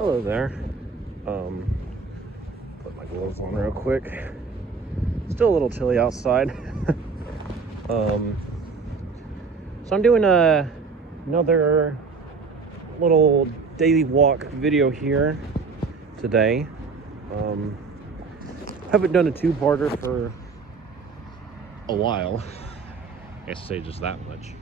Hello there. Put my gloves on real quick. Still a little chilly outside. So I'm doing another little daily walk video here today. Haven't done a two-parter for a while. I guess say just that much.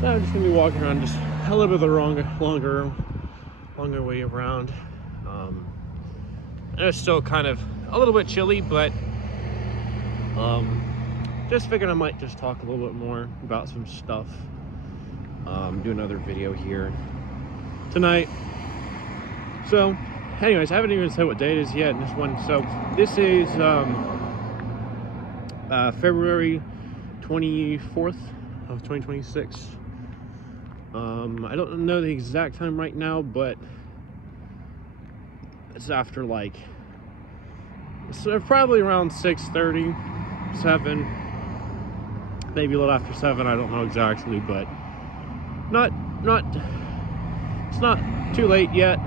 So I'm just gonna be walking around just a little bit of the longer way around. It's still kind of a little bit chilly, but just figured I might just talk a little bit more about some stuff. Do another video here tonight. So anyways, I haven't even said what day it is yet in this one. So this is February 24th of 2026. I don't know the exact time right now, but it's after so probably around 6:30, 7, maybe a little after 7. I don't know exactly, but it's not too late yet.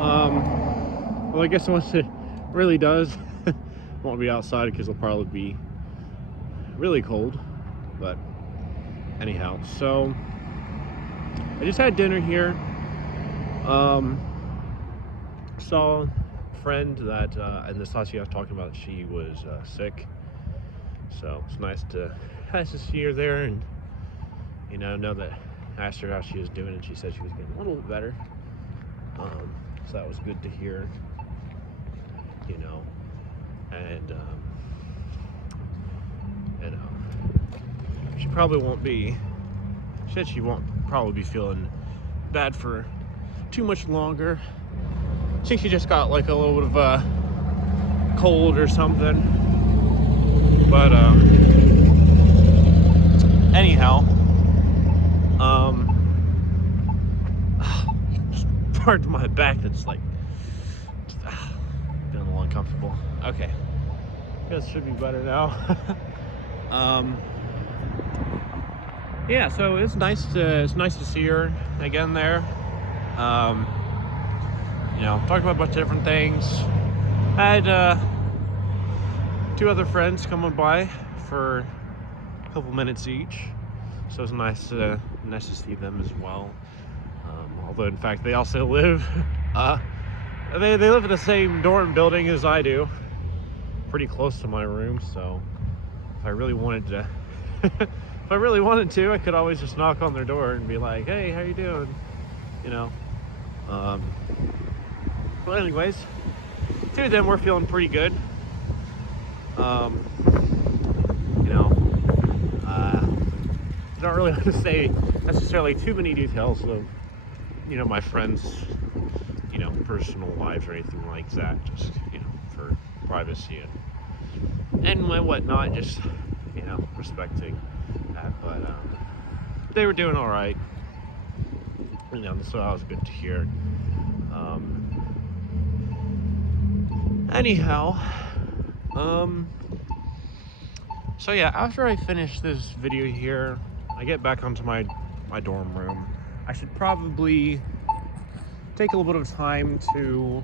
Well, I guess once it really does, I won't be outside because it'll probably be really cold. But anyhow, so I just had dinner here. Saw a friend that and this last year I was talking about, she was sick, so it's nice to see her there, and know that I asked her how she was doing, and she said she was getting a little bit better. So that was good to hear, and she probably won't be, she said she won't probably be feeling bad for too much longer. I think she just got like a little bit of a cold or something, but anyhow, just part of my back that's like feeling a little uncomfortable. Okay, this should be better now. Yeah, so it's nice to see her again there. Talked about a bunch of different things. I had two other friends coming by for a couple minutes each, so it's nice to see them as well. Although in fact they also live they live in the same dorm building as I do, pretty close to my room. So if I really wanted to I could always just knock on their door and be like, hey, how you doing? But anyways, two of them were feeling pretty good. I don't really want to say necessarily too many details of, my friends, personal lives or anything like that, just, for privacy and my whatnot, just, respecting that. But they were doing all right, so that was good to hear. Anyhow, so yeah, after I finish this video here, I get back onto my dorm room. I should probably take a little bit of time to,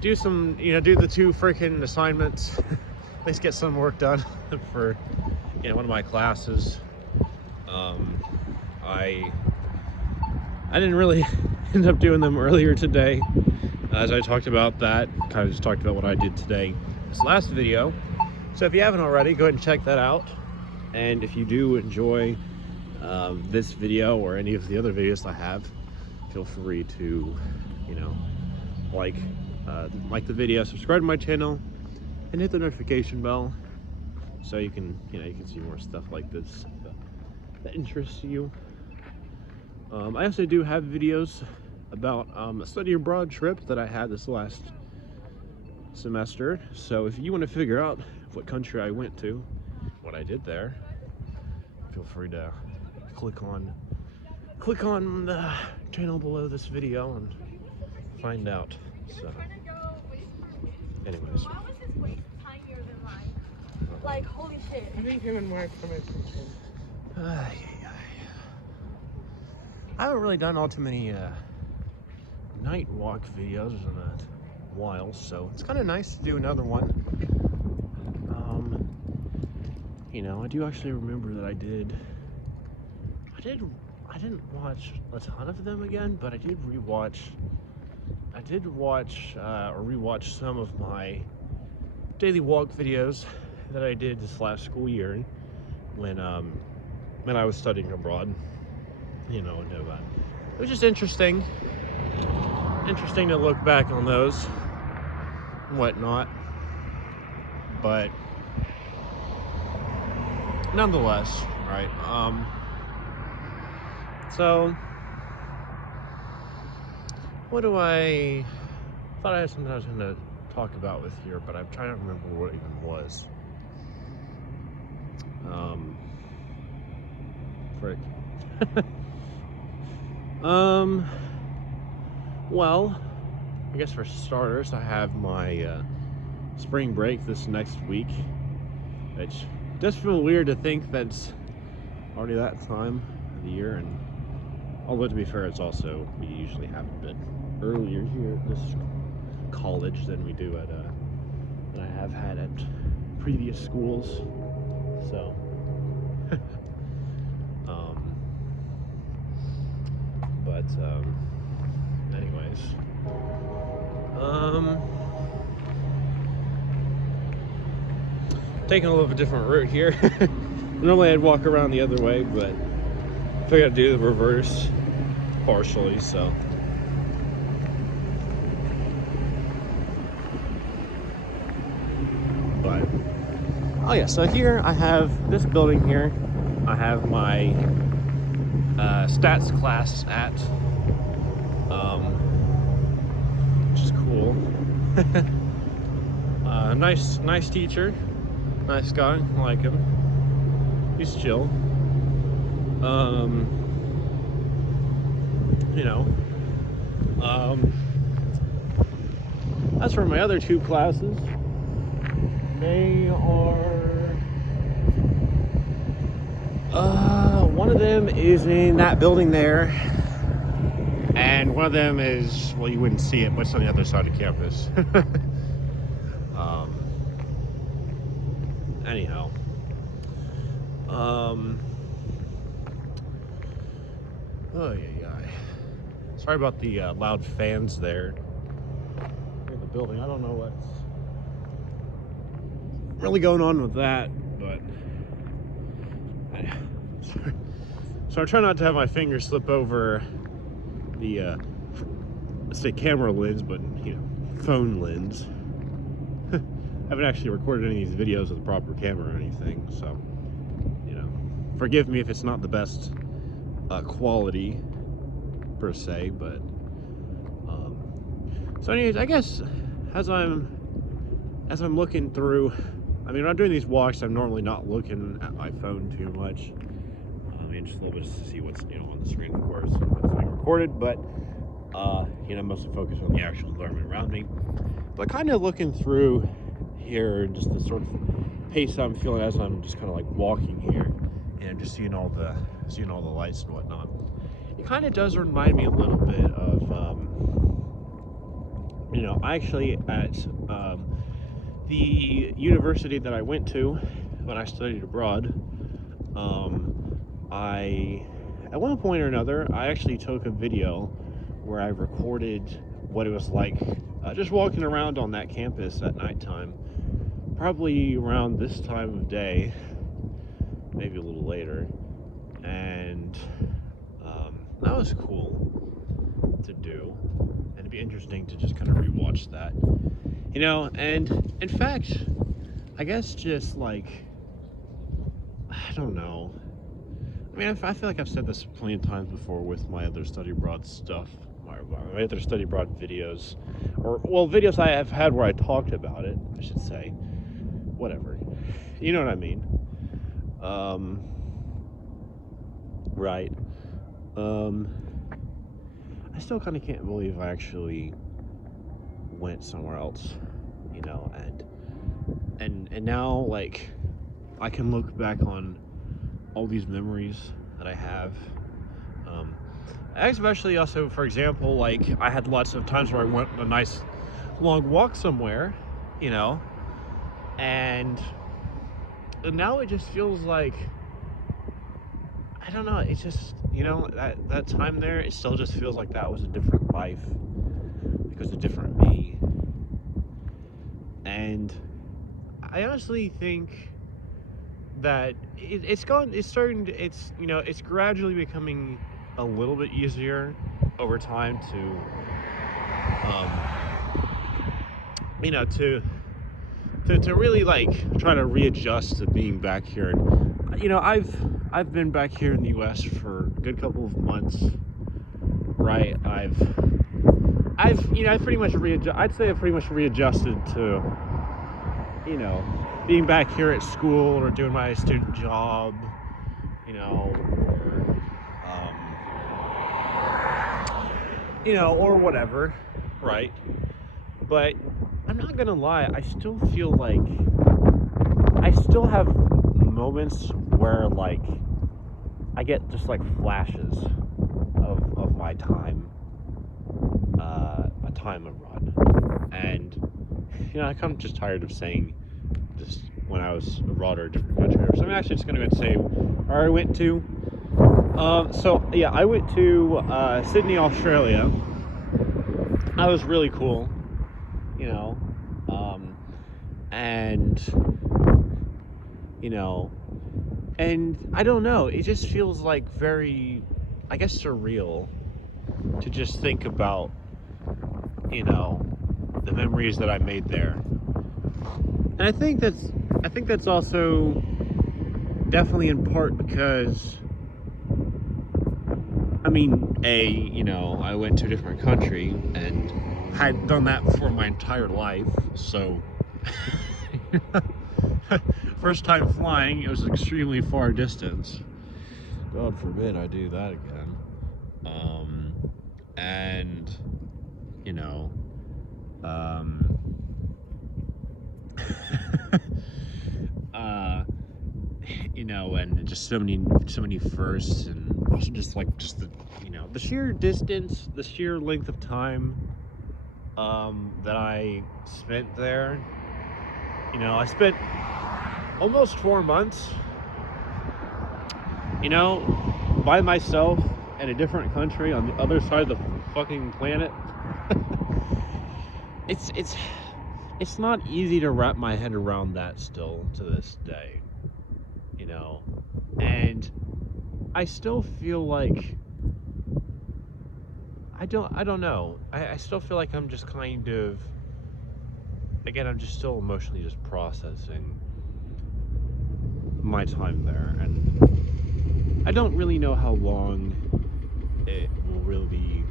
do some, do the two freaking assignments, at least get some work done for, one of my classes. I didn't really end up doing them earlier today, as I talked about that, kind of just talked about what I did today, this last video. So if you haven't already, go ahead and check that out. And if you do enjoy this video or any of the other videos I have, feel free to, like the video, subscribe to my channel, and hit the notification bell so you can, you can see more stuff like this that interests you. I also do have videos about a study abroad trip that I had this last semester. So if you want to figure out what country I went to, what I did there, feel free to click on the channel below this video and find out. So Anyways. Why was his waist tinier than mine? Like, holy shit. I think him and Mark come in. I haven't really done all too many night walk videos in a while, so it's kind of nice to do another one. You know, I do actually remember that I didn't watch a ton of them again, but I did rewatch some of my daily walk videos that I did this last school year when I was studying abroad. You know, and it was just interesting to look back on those and whatnot, but nonetheless, right? So what do I thought I had something I was going to talk about with here, but I'm trying to remember what it even was. Frick. Well, I guess for starters, I have my spring break this next week, which does feel weird to think that's already that time of the year, and although to be fair, it's also, we usually have a bit earlier here at this college than we do at than I have had at previous schools, so anyways, taking a little bit different route here. Normally I'd walk around the other way, but I figured I'd do the reverse partially, so. But, oh yeah, so here I have this building here. I have my stats class at, which is cool. Nice teacher, nice guy, I like him. He's chill. You know, as for my other two classes, they are, one of them is in that building there, and one of them is, well, you wouldn't see it, but it's on the other side of campus. Anyhow, oh yeah. Sorry about the loud fans there in the building. I don't know what's really going on with that, but so I try not to have my fingers slip over the let's say camera lens, but you know, phone lens. I haven't actually recorded any of these videos with a proper camera or anything, so you know, forgive me if it's not the best quality per se, but so anyways, I guess as I'm looking through, I mean, when I'm doing these walks, I'm normally not looking at my phone too much. I mean, just a little bit just to see what's, you know, on the screen, of course, what's being recorded, but you know, mostly focused on the actual environment around me. But kind of looking through here, just the sort of pace I'm feeling as I'm just kind of like walking here, and just seeing all the lights and whatnot. It kind of does remind me a little bit of, you know, I actually at the university that I went to when I studied abroad, at one point or another, I actually took a video where I recorded what it was like just walking around on that campus at nighttime, probably around this time of day, maybe a little later, and that was cool to do, and it'd be interesting to just kind of rewatch that, you know. And in fact, I guess just like, I don't know, I mean, I feel like I've said this plenty of times before with my other study abroad stuff, my other study abroad videos, or, well, videos I have had where I talked about it, I should say, whatever, you know what I mean. Right. I still kind of can't believe I actually went somewhere else, you you know, and now, like, I can look back on all these memories that I have. Especially also, for example, like, I had lots of times where I went on a nice long walk somewhere, you know, and now it just feels like, I don't know, it's just, you know, that time there, it still just feels like that was a different life. It was a different me. And I honestly think that it's gradually becoming a little bit easier over time to really, like, try to readjust to being back here. And, you know, I've been back here in the US for a good couple of months, right? I've pretty much I'd say I've pretty much readjusted to, you know, being back here at school or doing my student job, you know, or whatever, right? But I'm not gonna lie, I still feel like I still have moments where, like, I get just like flashes of my time, a time abroad. And, you know, I'm just tired of saying this when I was abroad or a different country. So I'm actually just gonna say where I went to. So yeah, I went to Sydney, Australia. That was really cool, you know, and, you know, and I don't know, it just feels like very, I guess, surreal to just think about, you know, the memories that I made there. And I think that's also definitely in part because, I mean, you know, I went to a different country and had done that for my entire life, so first time flying, it was an extremely far distance. God forbid I do that again. And, you know, you know, and just so many firsts, and also just the, you know, the sheer distance, the sheer length of time that I spent there. You know, I spent almost 4 months, you know, by myself in a different country on the other side of the fucking planet. It's not easy to wrap my head around that still to this day, you know, and I still feel like I don't know. I still feel like I'm just kind of, again, I'm just still emotionally just processing my time there, and I don't really know how long it will really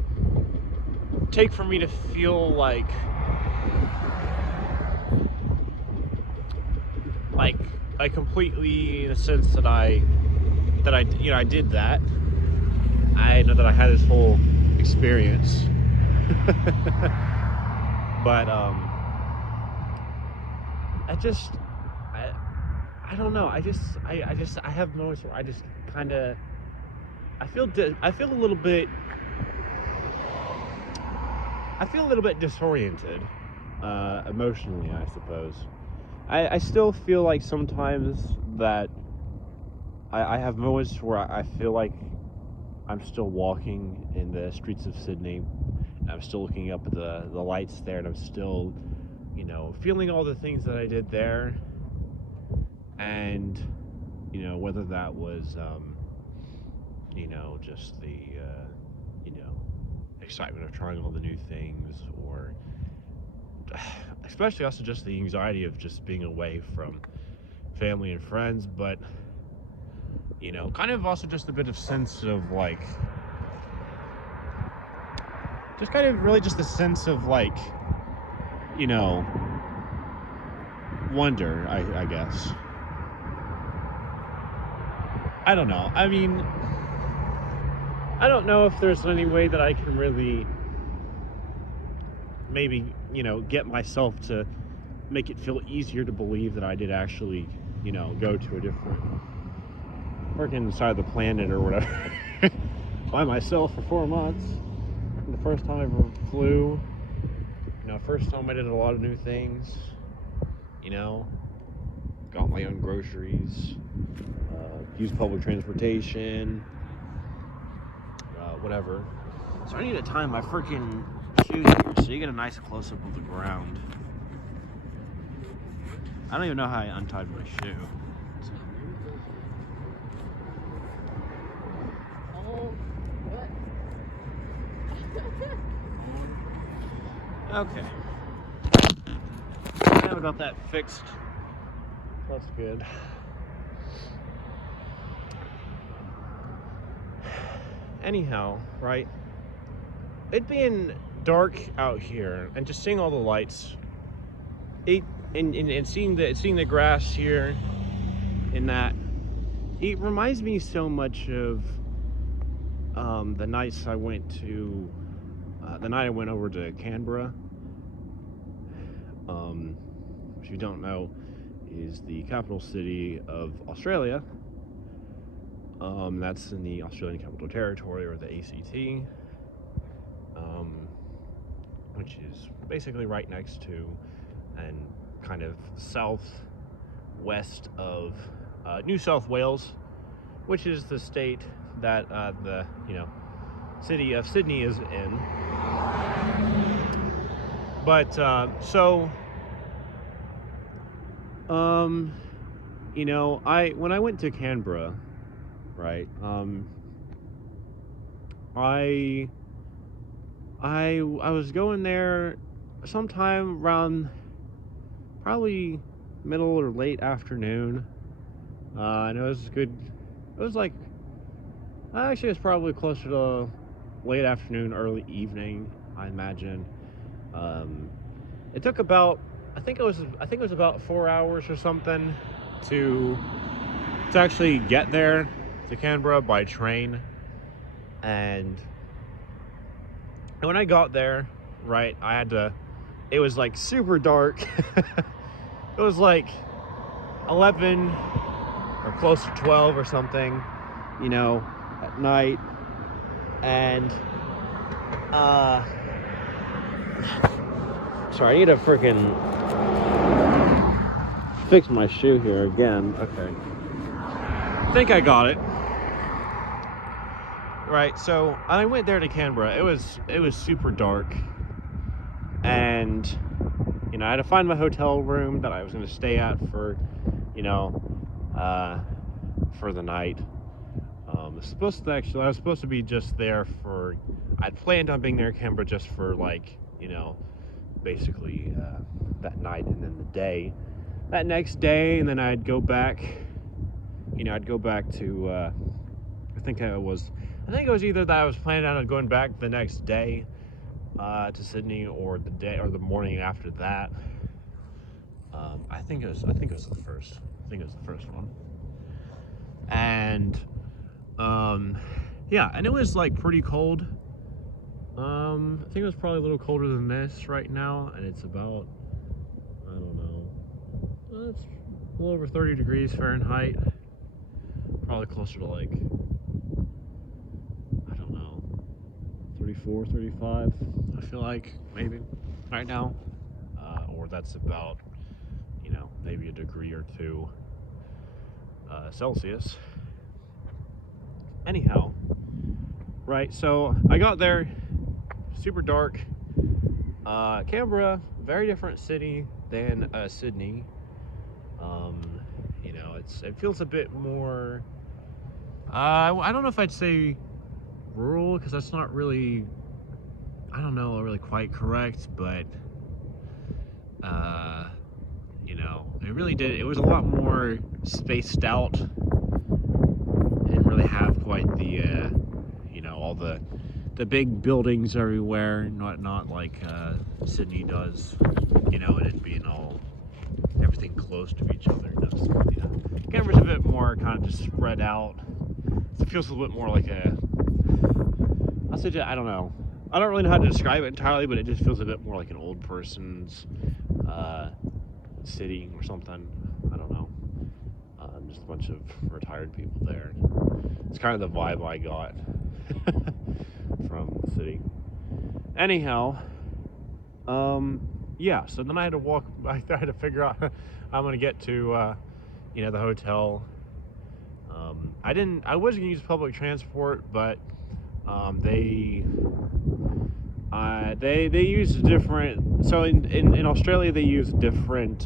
take for me to feel like I completely, in a sense, that I you know, I did that. I know that I had this whole experience. But I don't know. I have moments where I just kind of, I feel a little bit disoriented, emotionally, I suppose. I still feel like sometimes that I have moments where I feel like I'm still walking in the streets of Sydney, and I'm still looking up at the lights there, and I'm still, you know, feeling all the things that I did there. And, you know, whether that was, you know, just the, you know, excitement of trying all the new things, or especially also just the anxiety of just being away from family and friends, but, you know, kind of also just a bit of sense of, like, just kind of really just a sense of, like, you know, wonder, I guess. I don't know. I mean, I don't know if there's any way that I can really maybe, you know, get myself to make it feel easier to believe that I did actually, you know, go to a different freaking side of the planet or whatever by myself for 4 months. The first time I ever flew, you know, first time I did a lot of new things, you know, got my own groceries, used public transportation, whatever. So I need to tie my freaking shoes here so you get a nice close-up of the ground. I don't even know how I untied my shoe. Okay. Now I got that fixed. That's good. Anyhow, right? It being dark out here and just seeing all the lights, and seeing the grass here, in that, it reminds me so much of the nights I went to. The night I went over to Canberra, which you don't know, is the capital city of Australia. That's in the Australian Capital Territory, or the ACT, which is basically right next to and kind of southwest of New South Wales, which is the state that the city of Sydney is in. But when I went to Canberra, right, I was going there sometime around probably middle or late afternoon, and it was good. It was like, actually it was probably closer to late afternoon, early evening, I imagine. It took about, I think it was about 4 hours or something to actually get there to Canberra by train. And when I got there, right, it was like super dark. It was like 11 or close to 12 or something, at night. And sorry, I need to freaking fix my shoe here again. Okay, I think I got it right. So I went there to Canberra. It was super dark, and I had to find my hotel room that I was going to stay at for for the night. I was supposed to be just there for, I'd planned on being there in Canberra just for basically that night, and then that next day, and then I'd go back to, I think it was either that I was planning on going back the next day to Sydney, or the morning after that. I think it was the first one. And and it was like pretty cold. I think it was probably a little colder than this right now, and it's about, I don't know, it's a little over 30 degrees Fahrenheit. Probably closer to like, I don't know, 34, 35, I feel like, maybe, right now. Or that's about, maybe a degree or two Celsius. Anyhow, right, so I got there, super dark. Canberra, very different city than Sydney. It feels a bit more, I don't know if I'd say rural, because that's not really, I don't know, really quite correct, but it was a lot more spaced out. It didn't really have quite the all the big buildings everywhere, not like Sydney does, and it being everything close to each other. Canberra's a bit more kind of just spread out. It feels a little bit more like I don't know. I don't really know how to describe it entirely, but it just feels a bit more like an old person's city or something. I don't know. Just a bunch of retired people there. It's kind of the vibe I got from the city. Anyhow, yeah, so then I had to walk, I had to figure out how I'm going to get to, the hotel. I was going to use public transport, but they use different, so in Australia they use different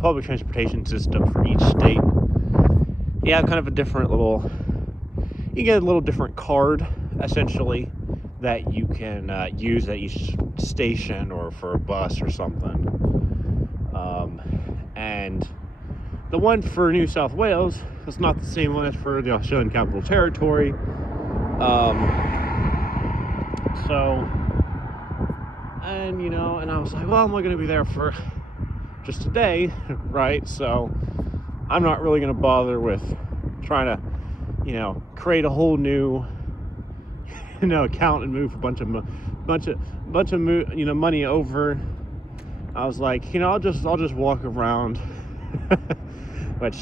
public transportation system for each state. You have kind of a different you get a little different card, essentially, that you can use at each station or for a bus or something. And the one for New South Wales is not the same one as for the Australian Capital Territory. And I was like, well, I'm only going to be there for just a day, right? So I'm not really going to bother with trying to, create a whole new, account and move a bunch of money over. I was like, I'll just walk around, which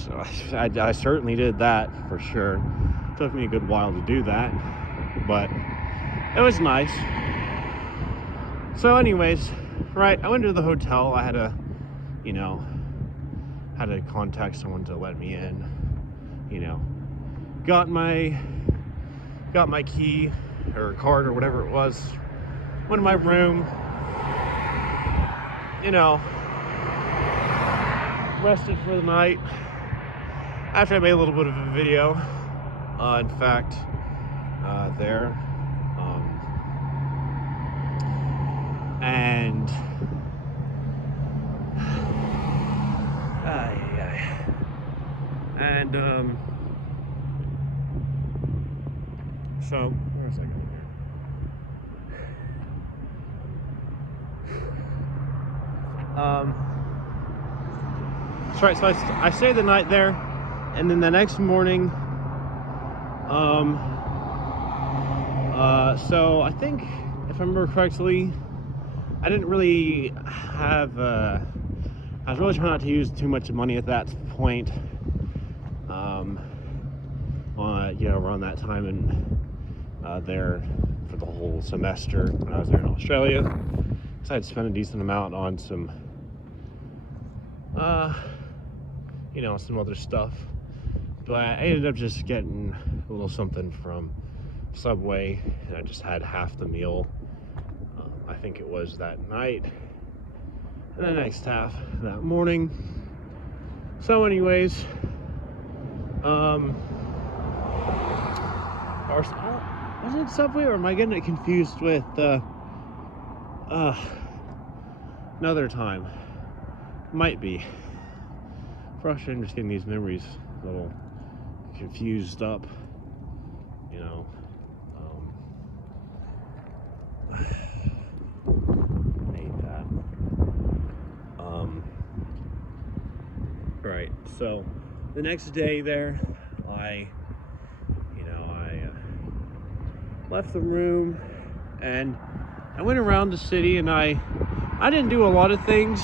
I certainly did that for sure. It took me a good while to do that, but it was nice. So anyways, right, I went to the hotel. I had to contact someone to let me in, got my key or card or whatever it was, went to my room, rested for the night. After I made a little bit of a video, in fact, there, and so where was I going here? Right, so I stayed the night there, and then the next morning, so I think, if I remember correctly, I didn't really have, I was really trying not to use too much money at that point, around that time, and there for the whole semester when I was there in Australia, so I'd spent a decent amount on some, some other stuff, but I ended up just getting a little something from Subway, and I just had half the meal, I think it was that night, and the next half that morning. So anyways, was it Subway, or am I getting it confused with another time? Might be. Frustrating just getting these memories a little confused up, I hate that. Right, so the next day there, I left the room and I went around the city, and I didn't do a lot of things.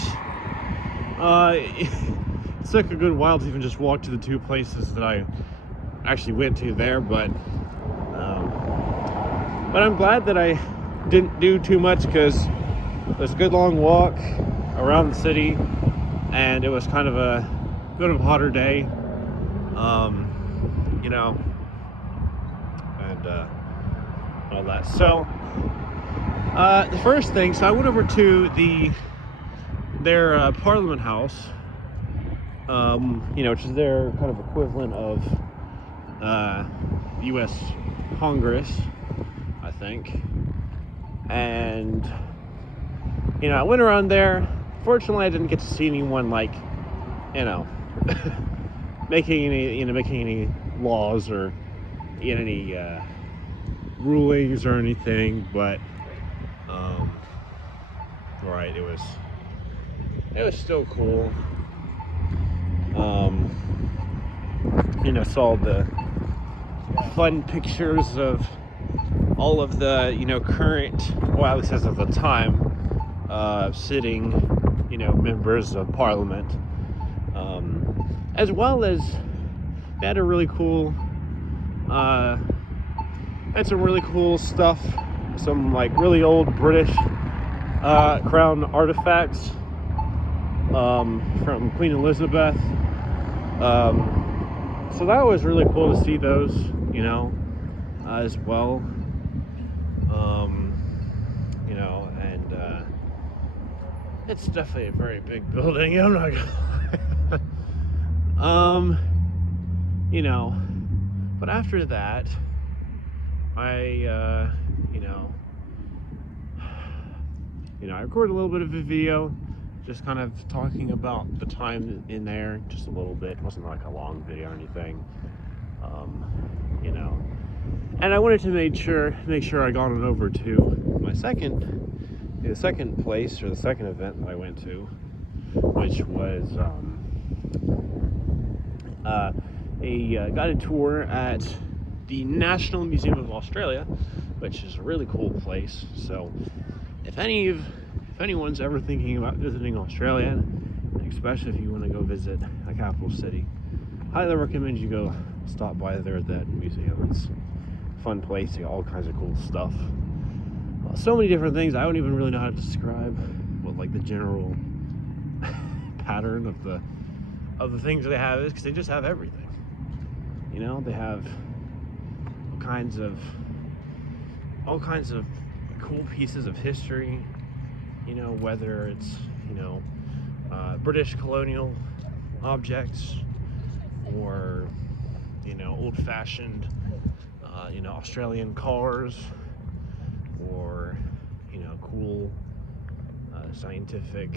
It took a good while to even just walk to the two places that I actually went to there, but I'm glad that I didn't do too much, because it was a good long walk around the city, and it was kind of a bit of a hotter day, and all that. So the first thing, so I went over to their Parliament House, which is their kind of equivalent of U.S. Congress, I think. And I went around there. Fortunately, I didn't get to see anyone making any laws or any rulings or anything, but right, it was still cool. Saw the fun pictures of all of the current, well, at least as of the time, sitting members of parliament, as well as they had a really cool, had some really cool stuff, some like really old British crown artifacts from Queen Elizabeth. So that was really cool to see those, as well. And it's definitely a very big building. I'm not gonna lie. But after that, I I recorded a little bit of a video, just kind of talking about the time in there, just a little bit. It wasn't like a long video or anything, And I wanted to make sure I got on over to the second place, or the second event that I went to, which was a guided tour at the National Museum of Australia, which is a really cool place. So if anyone's ever thinking about visiting Australia, especially if you want to go visit a capital city, highly recommend you go stop by there at that museum. It's a fun place. You got all kinds of cool stuff. So many different things. I don't even really know how to describe what like the general pattern of the things they have is, because they just have everything. They have all kinds of cool pieces of history. Whether it's British colonial objects, or old-fashioned Australian cars, or cool scientific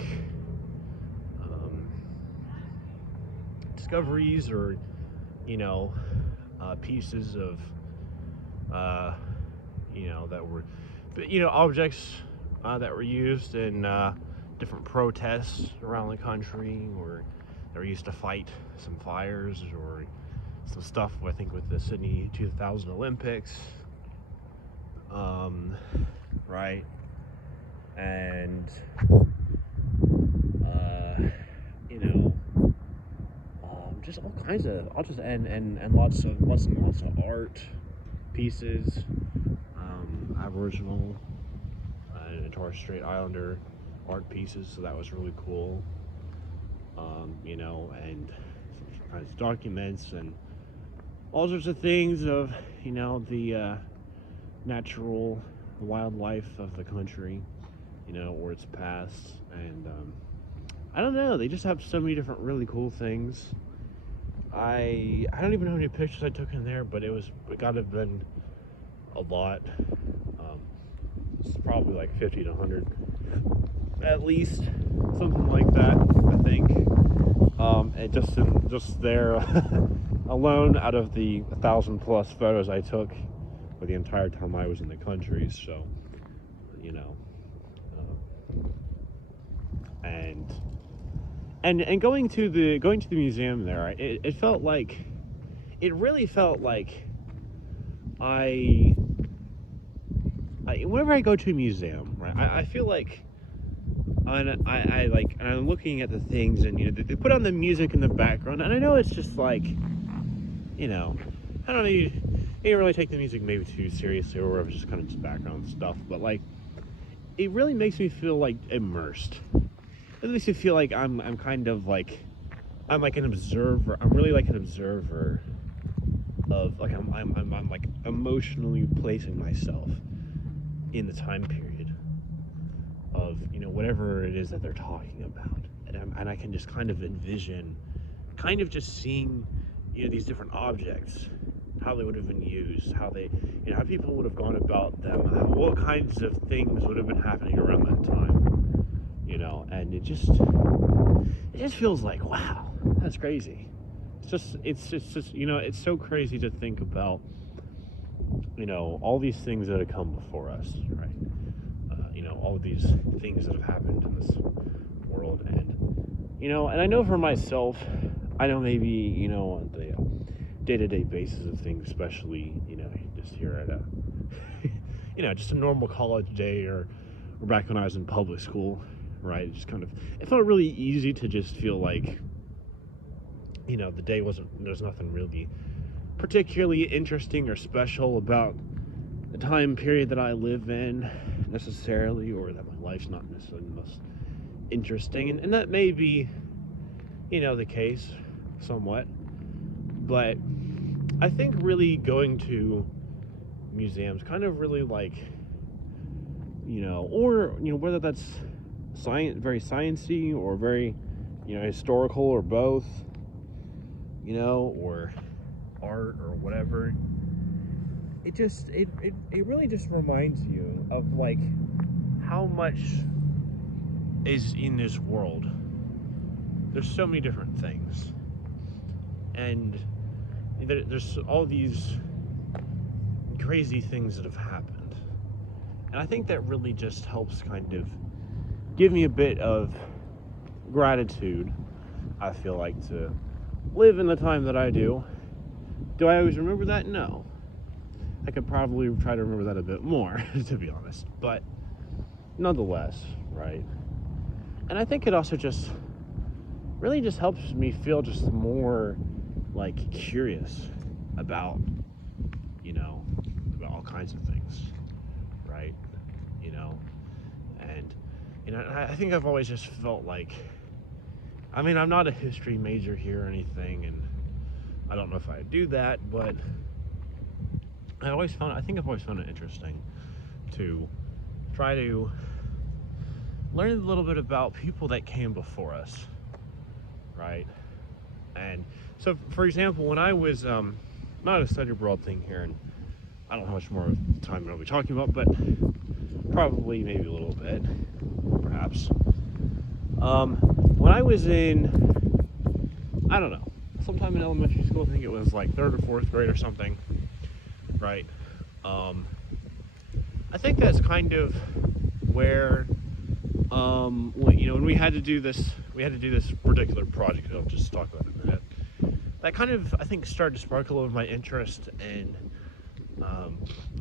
discoveries, or pieces of that were objects that were used in different protests around the country, or they were used to fight some fires, or some stuff, I think, with the Sydney 2000 Olympics, right? And just all kinds of, and lots of art pieces, Aboriginal and Torres Strait Islander art pieces. So that was really cool. And some kinds of documents and all sorts of things of the natural wildlife of the country, or its past. And I don't know, they just have so many different really cool things. I don't even know how many pictures I took in there, but it gotta have been a lot. It's probably like 50 to 100 at least, something like that, I think. And just there alone, out of the 1,000+ photos I took for the entire time I was in the country. So and going to the museum there, it felt like, it really felt like whenever I go to a museum, right, I feel like, and I'm looking at the things, and they put on the music in the background, and I know it's just like, I don't know, you didn't really take the music maybe too seriously, or whatever, just kind of just background stuff, but like, it really makes me feel like immersed. It makes me feel like I'm kind of like, I'm like an observer. I'm really like an observer of, like, I'm like emotionally placing myself in the time period of whatever it is that they're talking about, and I can just kind of envision, kind of just seeing these different objects, how they would have been used, how they how people would have gone about them, what kinds of things would have been happening around that time, and it just feels like, wow, that's crazy. It's just it's so crazy to think about all these things that have come before us, right? All these things that have happened in this world, and I know for myself, I know maybe on the day-to-day basis of things, especially just here at a just a normal college day, or back when I was in public school, right? It felt really easy to just feel like, the day there's nothing really particularly interesting or special about the time period that I live in necessarily, or that my life's not necessarily the most interesting. And that may be, the case somewhat. But I think really going to museums kind of really like, or, whether that's very sciencey or very, historical or both, or art or whatever. It really just reminds you of like how much is in this world. There's so many different things, and there's all these crazy things that have happened, and I think that really just helps kind of give me a bit of gratitude. I feel like, to live in the time that I do. Do I always remember that? No. I could probably try to remember that a bit more, to be honest, but nonetheless, right? And I think it also just really just helps me feel just more like curious about, about all kinds of things, right? And I think I've always just felt like, I'm not a history major here or anything, and I don't know if I do that, but I think I've always found it interesting to try to learn a little bit about people that came before us, right? And so, for example, when I was not a study abroad thing here, and I don't know how much more time I'll be talking about, but probably maybe a little bit, perhaps. When I was in, I don't know, sometime in elementary school, I think it was like 3rd or 4th grade or something, right? I think that's kind of where, when we had to do this particular project. I'll just talk about it in a minute. That kind of, I think, started to spark a little of my interest in,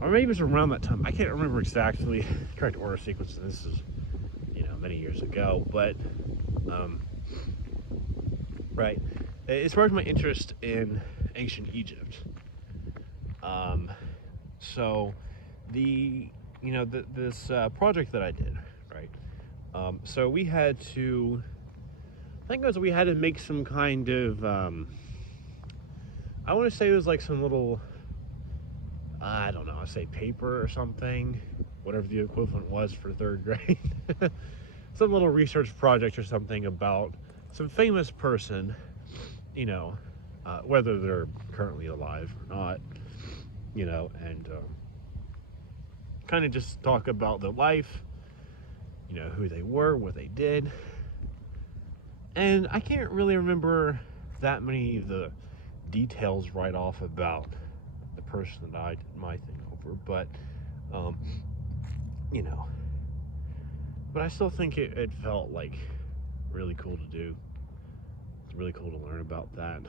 or maybe it was around that time. I can't remember exactly the correct order sequence. This is, many years ago, but, right. It sparked my interest in ancient Egypt. So this project that I did, right? So we had to make some kind of, I want to say it was like some little, I don't know, I say paper or something, whatever the equivalent was for 3rd grade. Some little research project or something about some famous person, whether they're currently alive or not, and kind of just talk about their life, who they were, what they did. And I can't really remember that many of the details right off about the person that I did my thing over, but, but I still think it felt like really cool to do. It's really cool to learn about that.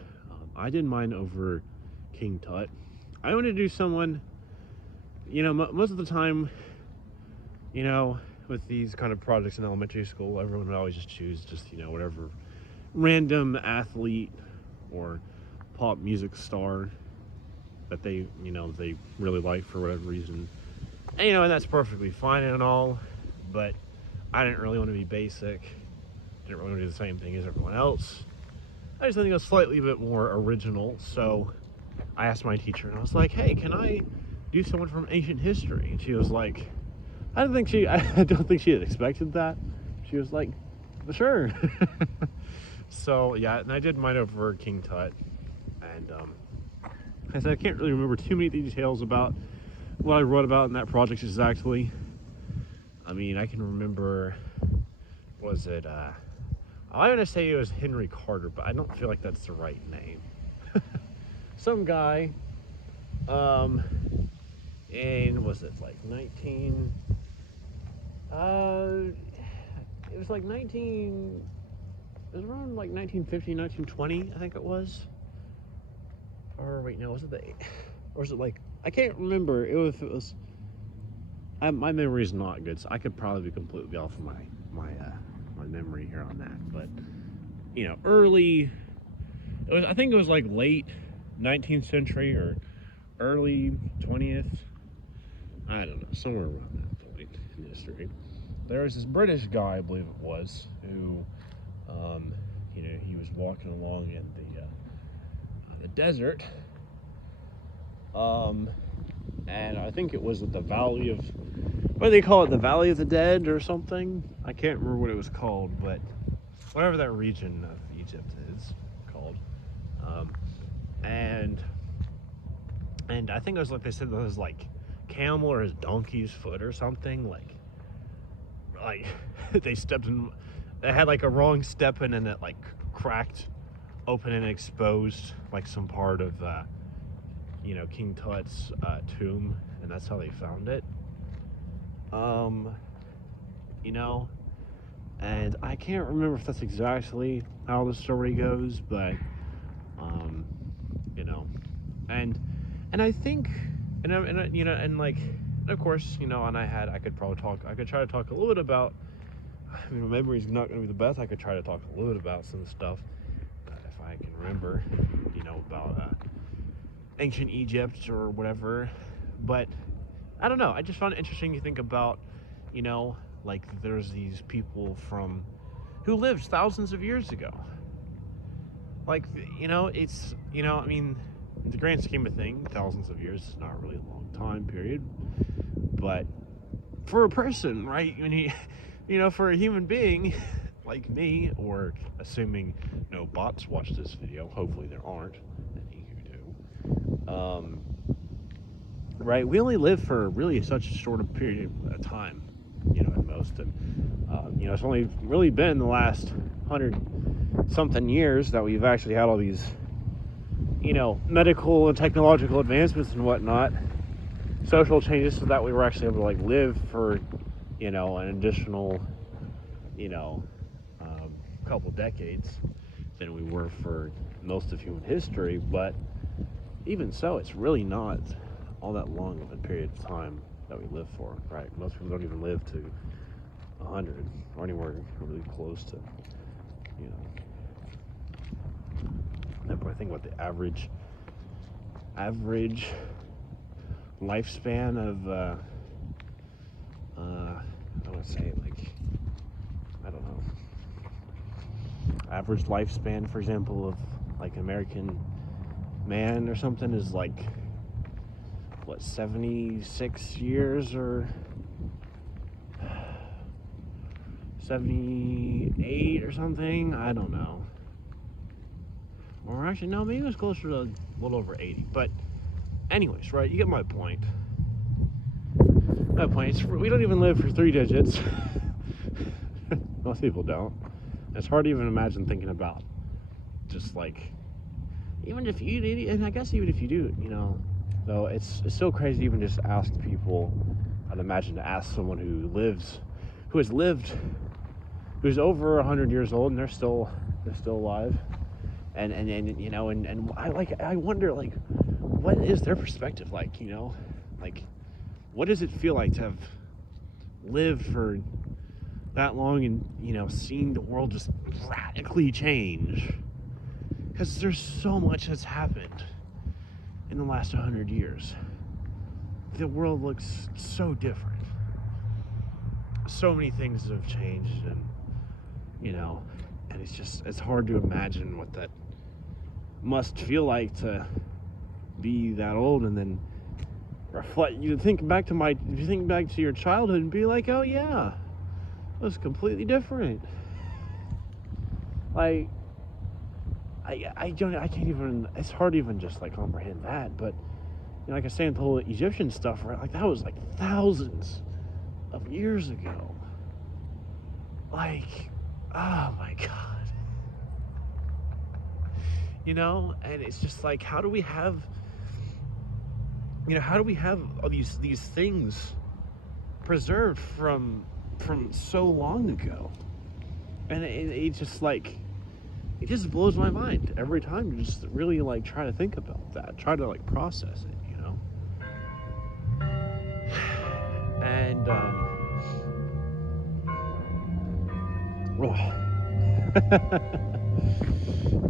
I did mine over King Tut. I wanted to do someone, most of the time, with these kind of projects in elementary school, everyone would always just choose whatever random athlete or pop music star that they really like for whatever reason. And, and that's perfectly fine and all, but I didn't really want to be basic. Didn't really want to do the same thing as everyone else. I just think it was slightly bit more original. So I asked my teacher, and I was like, "Hey, can I do someone from ancient history?" And she was like, I don't think she had expected that. She was like, "Sure." So yeah, and I did mine over King Tut, and I said I can't really remember too many details about what I wrote about in that project exactly. I can remember, was it, I want to say it was Henry Carter, but I don't feel like that's the right name. Some guy, and was it like 19, it was like 19, it was around like 1950, 1920, I think it was. Or wait, no, was it or was it like, I can't remember if it was, my memory is not good, so I could probably be completely off of my my memory here on that, but you know, I think it was like late 19th century or early 20th. I don't know, somewhere around that point in history. There was this British guy, I believe it was, who, you know, he was walking along in the desert, and I think it was at the Valley of, what do they call it, the Valley of the Dead or something? I can't remember what it was called, but whatever that region of Egypt is called. And I think it was like they said, it was like camel or his donkey's foot or something, like they stepped in, they had like a wrong step in, and it like cracked open and exposed like some part of you know, King Tut's tomb, and that's how they found it. You know, and I can't remember if that's exactly how the story goes, but you know, and I think, and you know, and like, of course, you know, and I could try to talk a little bit about, I mean, my memory's not going to be the best. I could try to talk a little bit about some stuff, if I can remember, you know, about ancient Egypt or whatever. But I don't know, I just found it interesting to think about, you know, like there's these people who lived thousands of years ago. Like, you know, it's, you know, I mean, in the grand scheme of things, thousands of years is not really a long time period, but for a person, right, when you know, for a human being like me, or assuming no bots watch this video, hopefully there aren't any who do, right, we only live for really such a short a period of time, you know, at most, and you know, it's only really been the last 100-something years that we've actually had all these, you know, medical and technological advancements and whatnot, social changes, so that we were actually able to like live for, you know, an additional, you know, couple decades than we were for most of human history. But even so, it's really not all that long of a period of time that we live for, right? Most people don't even live to 100 or anywhere really close to, you know. I think what the average lifespan of I want to say, like, I don't know, average lifespan, for example, of like an American man or something is like, what, 76 years or 78 or something? I don't know. Or actually, no, maybe it was closer to a little over 80. But anyways, right, you get my point. My point is, we don't even live for 3 digits. Most people don't. It's hard to even imagine thinking about just like, even if you did, and I guess even if you do, you know, though it's so crazy to even just ask people. I'd imagine to ask someone who's who's over 100 years old, and they're still alive, and you know, and I wonder, like, what is their perspective like, you know, like, what does it feel like to have lived for that long and, you know, seeing the world just radically change? Because there's so much that's happened in the last 100 years. The world looks so different. So many things have changed, and, you know, and it's hard to imagine what that must feel like to be that old, and then you think back to your childhood and be like, oh yeah, it was completely different. Like, I can't even, it's hard to even just like comprehend that. But, you know, like I say, the whole Egyptian stuff, right, like that was like thousands of years ago. Like, oh my God, you know. And it's just like, how do we have all these things preserved from so long ago? And it just like, it just blows my mind every time to just really like try to think about that, try to like process it, you know. And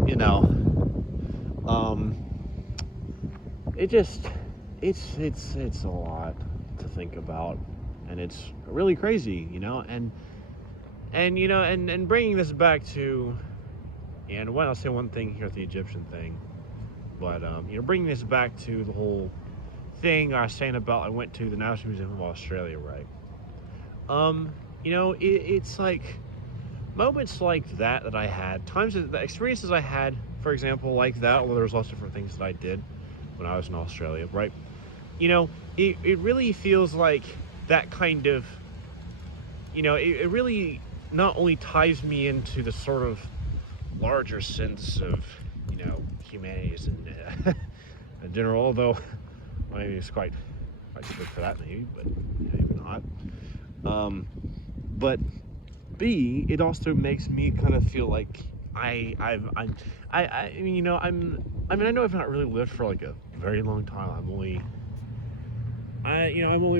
you know, it just, it's a lot to think about, and it's really crazy, and bringing this back to, and when I'll say one thing here with the Egyptian thing, but bringing this back to the whole thing I was saying about I went to the National Museum of Australia, right? It's like moments like that I had, the experiences I had, for example, like that, although there's lots of different things that I did when I was in Australia, right? It really feels like that kind of, it really not only ties me into the sort of larger sense of, humanities in general, although maybe it's quite good for that, maybe, but maybe not. But B, it also makes me kind of feel like I know I've not really lived for like a very long time. I'm only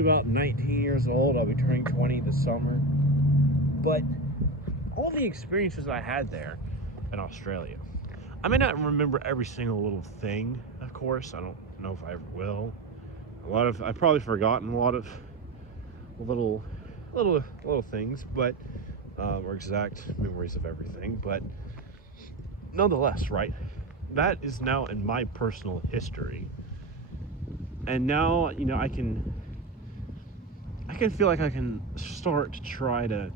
about 19 years old. I'll be turning 20 this summer. But all the experiences I had there in Australia, I may not remember every single little thing, of course. I don't know if I ever will. I've probably forgotten a lot of little things, but or exact memories of everything, but nonetheless, right? That is now in my personal history, and now I can feel like I can start to try to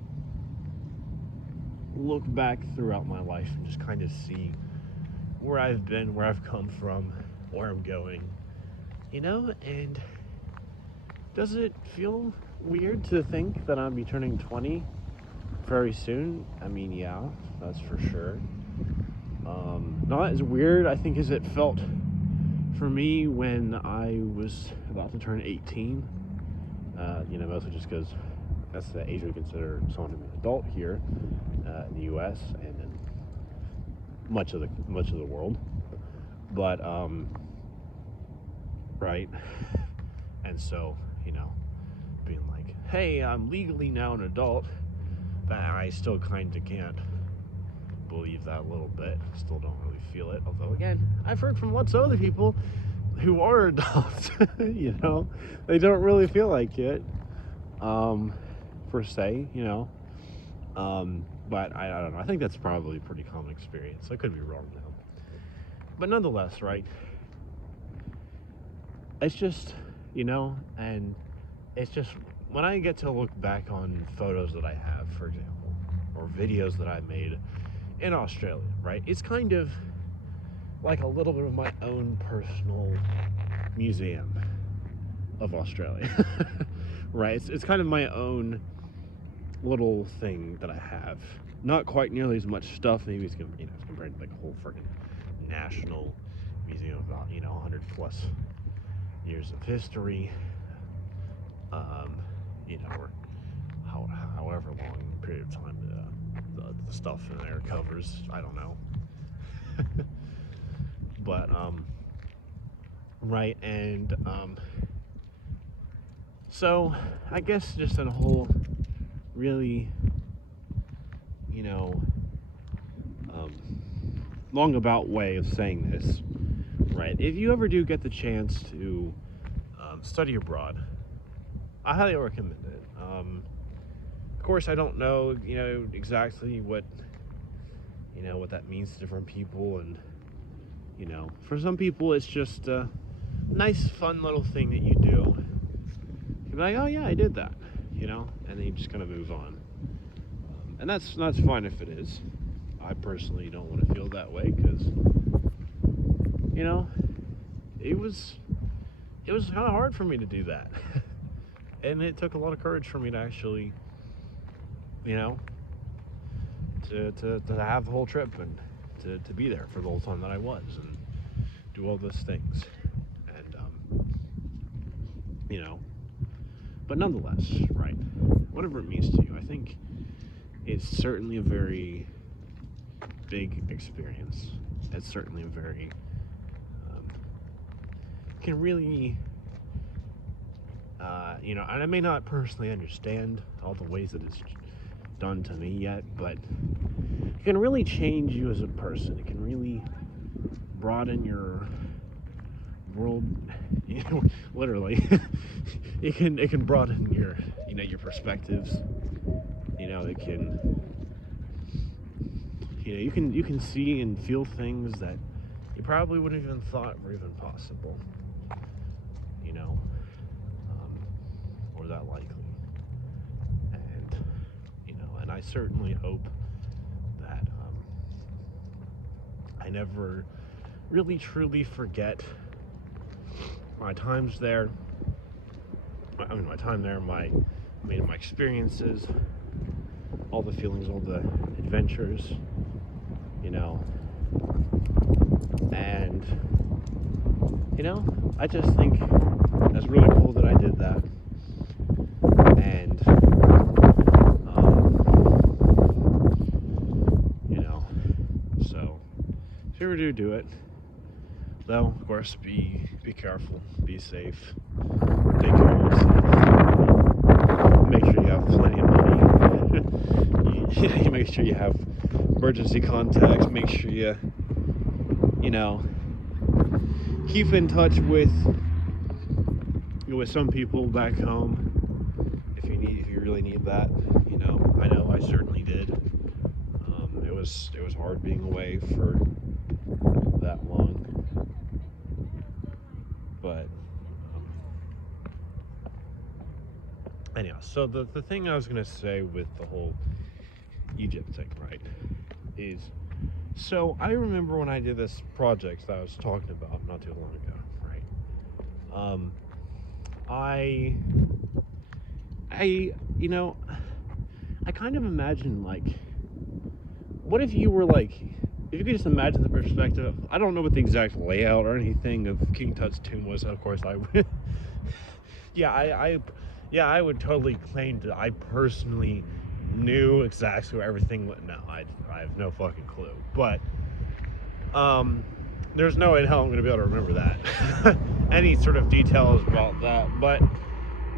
look back throughout my life and just kind of see where I've been, where I've come from, where I'm going, and does it feel weird to think that I'll be turning 20 very soon? I mean, yeah, that's for sure. Not as weird, I think, as it felt for me when I was about to turn 18. Mostly just because that's the age we consider someone to be an adult here in the U.S. and in much of the world. But right, and so being like, hey, I'm legally now an adult, that I still kind of can't believe that a little bit. Still don't really feel it. Although, again, I've heard from lots of other people who are adults, they don't really feel like it, per se, but I don't know. I think that's probably a pretty common experience. I could be wrong though. But nonetheless, right? It's just, and it's just when I get to look back on photos that I have, for example, or videos that I made in Australia, right? It's kind of like a little bit of my own personal museum of Australia, right? It's kind of my own little thing that I have. Not quite nearly as much stuff, maybe it's compared to like a whole freaking national museum of about 100 plus years of history, or however long period of time the stuff in there covers. I don't know. But right, and so I guess just in a whole really long about way of saying this, right? If you ever do get the chance to study abroad, I highly recommend it. Of course, I don't know, exactly what that means to different people, and for some people it's just a nice, fun little thing that you do. You'd be like, oh yeah, I did that, and then you just kind of move on. And that's fine if it is. I personally don't want to feel that way because, it was kind of hard for me to do that. And it took a lot of courage for me to actually, to have the whole trip and to be there for the whole time that I was and do all those things. And, but nonetheless, right, whatever it means to you, I think it's certainly a very big experience. It's certainly a very, can really, and I may not personally understand all the ways that it's done to me yet, but it can really change you as a person. It can really broaden your world, literally. it can broaden your, your perspectives. It can, you can see and feel things that you probably wouldn't even thought were even possible, or that likely. And I certainly hope that I never really truly forget my times there. My time there, my experiences, all the feelings, all the adventures, and I just think that's really cool that I did that. And so if you ever do it, though, of course, be careful, be safe, take care of yourself, make sure you have plenty of money, make sure you have emergency contacts, make sure you keep in touch with some people back home if you really need that. I know I certainly did. It was hard being away for that long, but anyhow, so the thing I was gonna say with the whole Egypt thing, right, is, so I remember when I did this project that I was talking about not too long ago, right? I kind of imagine, like, what if you were like, if you could just imagine the perspective of, I don't know what the exact layout or anything of King Tut's tomb was. Of course, I would. I would totally claim that I personally knew exactly where everything went. No, I have no fucking clue. But there's no way in hell I'm going to be able to remember that. Any sort of details about that. But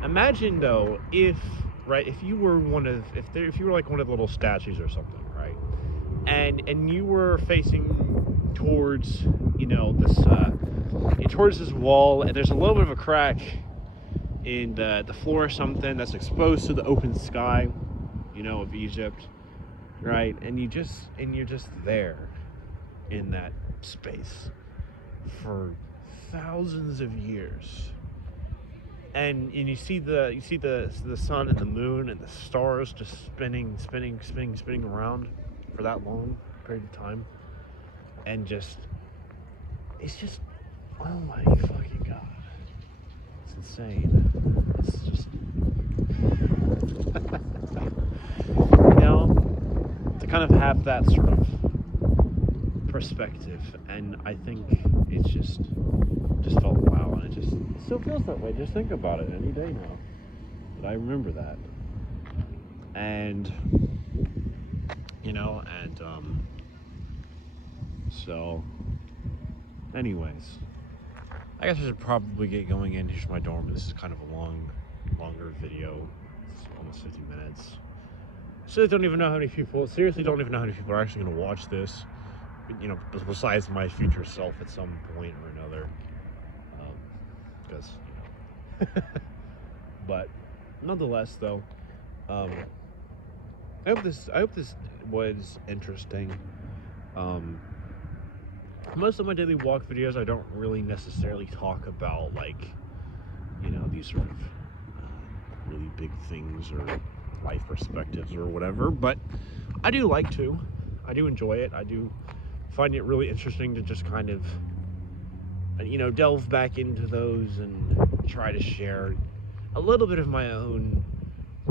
imagine though, if you were if you were like one of the little statues or something, right? And you were facing towards, towards this wall, and there's a little bit of a crack in the floor or something that's exposed to the open sky, of Egypt, right? And you're just there in that space for thousands of years. And you see the sun and the moon and the stars just spinning around for that long period of time, and it's just, oh my fucking god, it's insane. It's just to kind of have that sort of perspective, and I think it's just felt wow, and it still feels that way. Just think about it any day now. But I remember that, and so anyways, I guess I should probably get going in. Here's my dorm. This is kind of a longer video. It's almost 50 minutes. Seriously don't even know how many people are actually going to watch this, besides my future self at some point or another, because but nonetheless though, I hope this was interesting. Most of my daily walk videos, I don't really necessarily talk about, like, these sort of really big things or life perspectives or whatever, but I do enjoy it. I do find it really interesting to just kind of, delve back into those and try to share a little bit of my own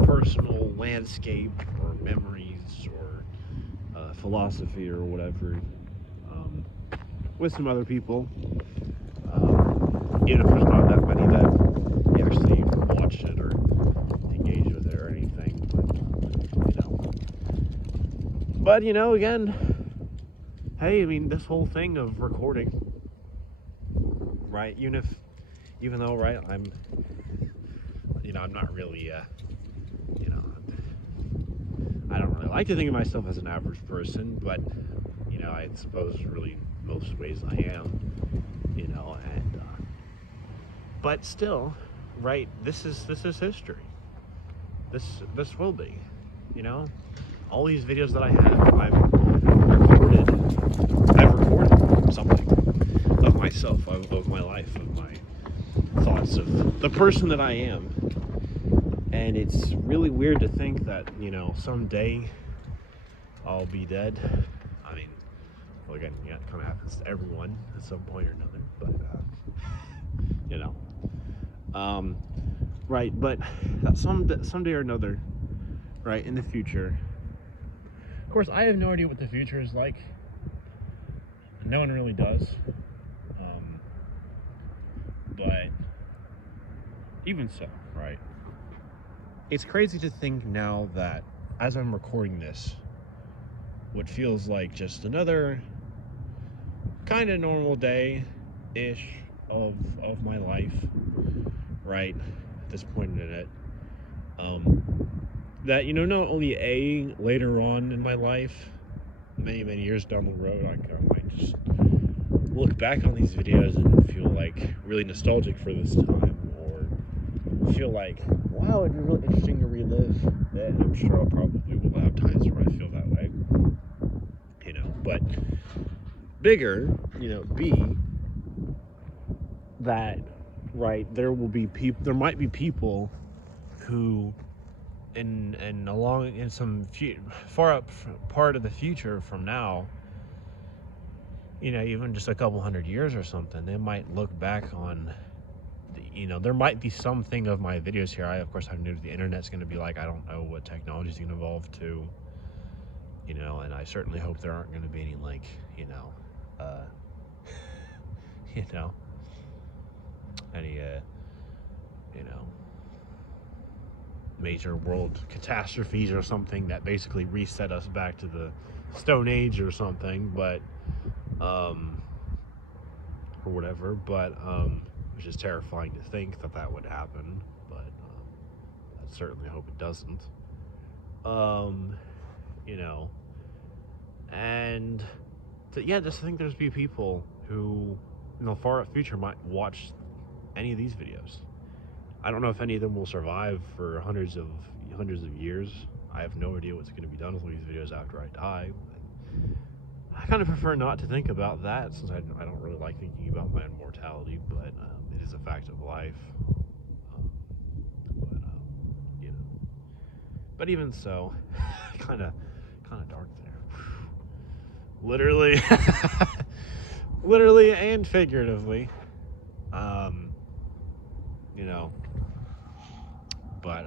personal landscape or memories or philosophy or whatever, with some other people, even if there's not that many that actually watch it or engage with it or anything. But again, hey, this whole thing of recording, right? Even though, right, I'm not really, I don't like to think of myself as an average person, but you know, I suppose really most ways I am, you know, and but still, right? This is history. This will be, you know, all these videos that I have, I've recorded something of myself, of my life, of my thoughts, of the person that I am. And it's really weird to think that, you know, someday I'll be dead. I mean, well, again, yeah, it kind of happens to everyone at some point or another, but you know, right? But someday or another, right, in the future. Of course, I have no idea what the future is like. No one really does. But even so, right? It's crazy to think now that as I'm recording this, what feels like just another kind of normal day-ish of my life, right, at this point in it, that, you know, not only later on in my life, many years down the road, I might just look back on these videos and feel like really nostalgic for this time, or feel like, wow, it'd be really interesting to relive it. And I'm sure I'll probably will have times where I feel that way, you know. But bigger, you know, B, that, right, there might be people who in some far up part of the future from now, you know, even just a couple hundred years or something, they might look back on, you know, there might be something of my videos here. Of course, I knew the internet's going to be like, I don't know what technology's going to evolve to, you know, and I certainly hope there aren't going to be any, like, you know, you know, any, you know, major world catastrophes or something that basically reset us back to the Stone Age or something, but or whatever, but which is terrifying to think that would happen, but I certainly hope it doesn't. You know, and just think there's be people who in the far future might watch any of these videos. I don't know if any of them will survive for hundreds of years. I have no idea what's going to be done with these videos after I die. I kind of prefer not to think about that, since I don't really like thinking about my immortality, but it is a fact of life. You know. But even so, kind of dark there. Literally, literally and figuratively. You know. But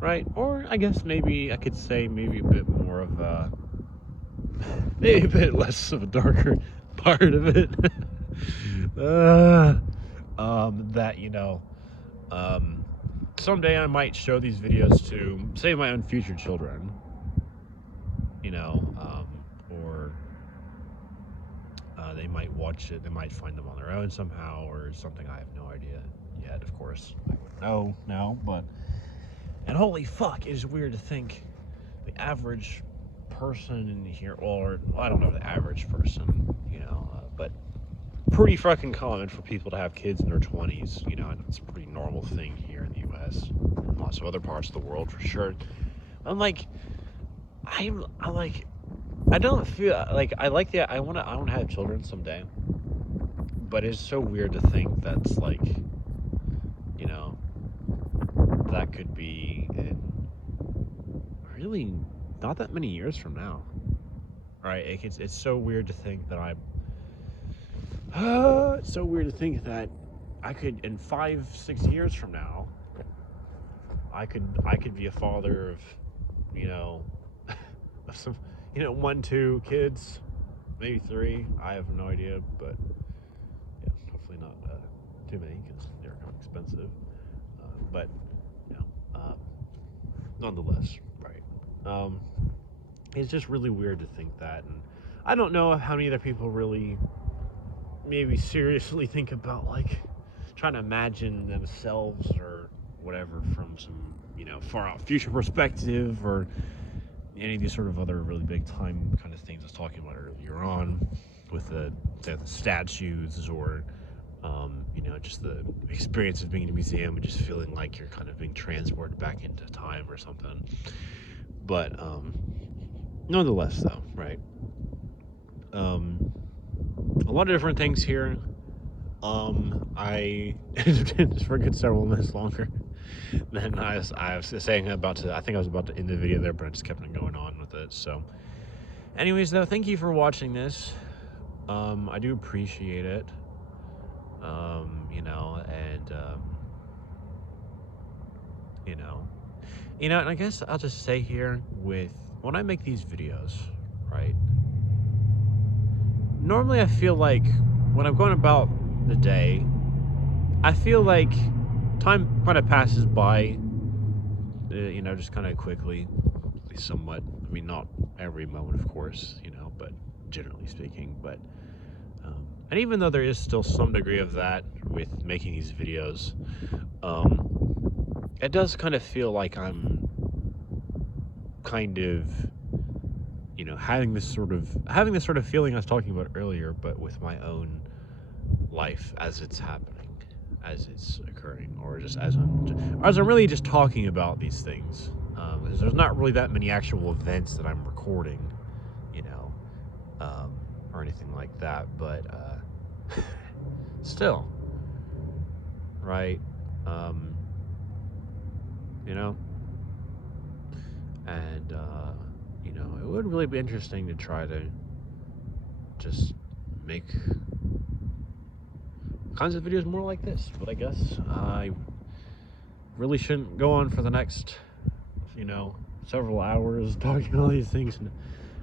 right, or I guess maybe I could say maybe a bit more of a, maybe a bit less of a darker part of it. That, you know, someday I might show these videos to, say, my own future children, you know, or they might watch it, they might find them on their own somehow, or something. I have no idea yet, of course. I wouldn't know now, but, and holy fuck, it is weird to think the average person in here, or I don't know the average person, you know, but pretty fucking common for people to have kids in their 20s, you know, and it's a pretty normal thing here in the US, lots of other parts of the world for sure. I'm like, I don't feel like I want to have children someday, but it's so weird to think that's like, you know, that could be in really not that many years from now, right? It's so weird to think that it's so weird to think that I could, in 5-6 years from now, I could be a father of, you know, of some, you know, 1-2 kids, maybe 3. I have no idea, but yeah, hopefully not too many, because they're kind of expensive. But you know, nonetheless, right? It's just really weird to think that, and I don't know how many other people really maybe seriously think about, like, trying to imagine themselves or whatever from some, you know, far out future perspective, or any of these sort of other really big time kind of things I was talking about earlier on with the statues or you know, just the experience of being in a museum and just feeling like you're kind of being transported back into time or something. But nonetheless, though, right? A lot of different things here. I just for a good several minutes longer than I was saying about to. I think I was about to end the video there, but I just kept on going on with it. So, anyways, though, thank you for watching this. I do appreciate it. You know, and and I guess I'll just say here with when I make these videos, right? Normally, I feel like when I'm going about the day, I feel like time kind of passes by, you know, just kind of quickly, at least somewhat. I mean, not every moment, of course, you know, but generally speaking. But and even though there is still some degree of that with making these videos, it does kind of feel like I'm kind of, you know, having this sort of feeling I was talking about earlier, but with my own life as it's happening, as it's occurring, or just as I'm really just talking about these things. There's not really that many actual events that I'm recording, you know, or anything like that, but still, right? You know, and you know, it would really be interesting to try to just make kinds of videos more like this, but I guess I really shouldn't go on for the next, you know, several hours talking all these things. And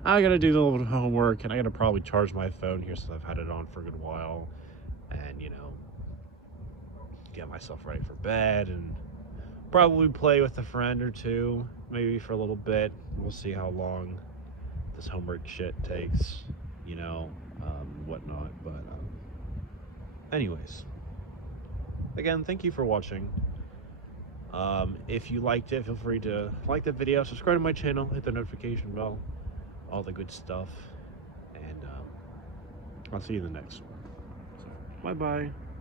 I gotta do the little homework, and I gotta probably charge my phone here since I've had it on for a good while, and you know, get myself ready for bed, and probably play with a friend or two, maybe for a little bit. We'll see how long this homework shit takes, you know, whatnot. But anyways, again, thank you for watching. If you liked it, feel free to like the video, subscribe to my channel, hit the notification bell, all the good stuff, and I'll see you in the next one. So, bye bye.